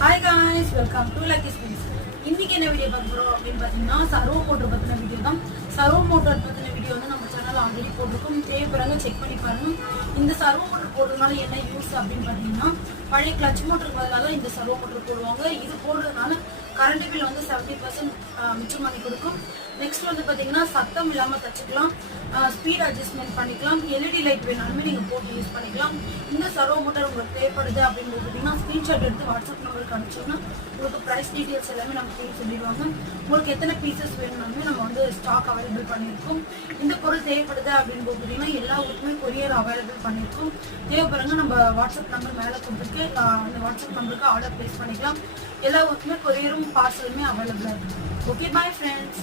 Hi guys welcome to lucky space இன்னைக்கு என்ன video பார்க்க போறோம் அப்படின்னு பார்த்தீங்கன்னா சர்வோ மோட்டர் பத்தின வீடியோ தான். சர்வோ மோட்டர் பத்தின வீடியோ வந்து நம்ம சேனல் ஆல்ரெடி போட்டிருக்கோம். தேவைப்படுறாங்க செக் பண்ணி பாருங்க. இந்த சர்வோ மோட்டர் போடுறதுனால என்ன யூஸ் அப்படின்னு பார்த்தீங்கன்னா பழைய கிளச் மோட்டருக்கு பதிலாக இந்த சர்வோ மோட்டர் போடுவாங்க. இது போடுறதுனால கரண்ட் பில் வந்து செவன்டி பர்சன்ட் மிச்சம் பண்ணி கொடுக்கும். நெக்ஸ்ட் வந்து பார்த்தீங்கன்னா சத்தம் இல்லாமல் தச்சுக்கலாம். ஸ்பீட் அட்ஜஸ்ட்மெண்ட் பண்ணிக்கலாம். எல்இடி லைட் வேணாலுமே நீங்கள் போட்டு யூஸ் பண்ணிக்கலாம். இந்த சர்வோ மோட்டர் உங்களுக்கு தேவைப்படுது அப்படின்னு பார்த்தீங்கன்னா ஸ்க்ரீன்ஷாட் எடுத்து வாட்ஸ்அப் நம்பருக்கு அனுப்பிச்சோம்னா உங்களுக்கு ப்ரைஸ் டீட்டெயில்ஸ் எல்லாமே நம்ம கேட்டு சொல்லிடுவாங்க. உங்களுக்கு எத்தனை பீசஸ் வேணும்னாலுமே நம்ம வந்து ஸ்டாக் அவைலபிள் பண்ணியிருக்கோம். இந்த பொருள் தேவைப்படுது அப்படின்னு பார்த்தீங்கன்னா எல்லா ஊருக்குமே கொரியர் அவைலபிள் பண்ணியிருக்கோம். தேவைப்படுங்க நம்ம வாட்ஸ்அப் நம்பர் மேலே கொடுத்துருக்கு அந்த வாட்ஸ்அப் நம்பருக்கு ஆர்டர் ப்ளேஸ் பண்ணிக்கலாம். எல்லா ஊருக்குமே கொரியரும் பார்சலுமே அவைலபிளாக இருக்கும் ஓகே பாய் ஃப்ரெண்ட்ஸ்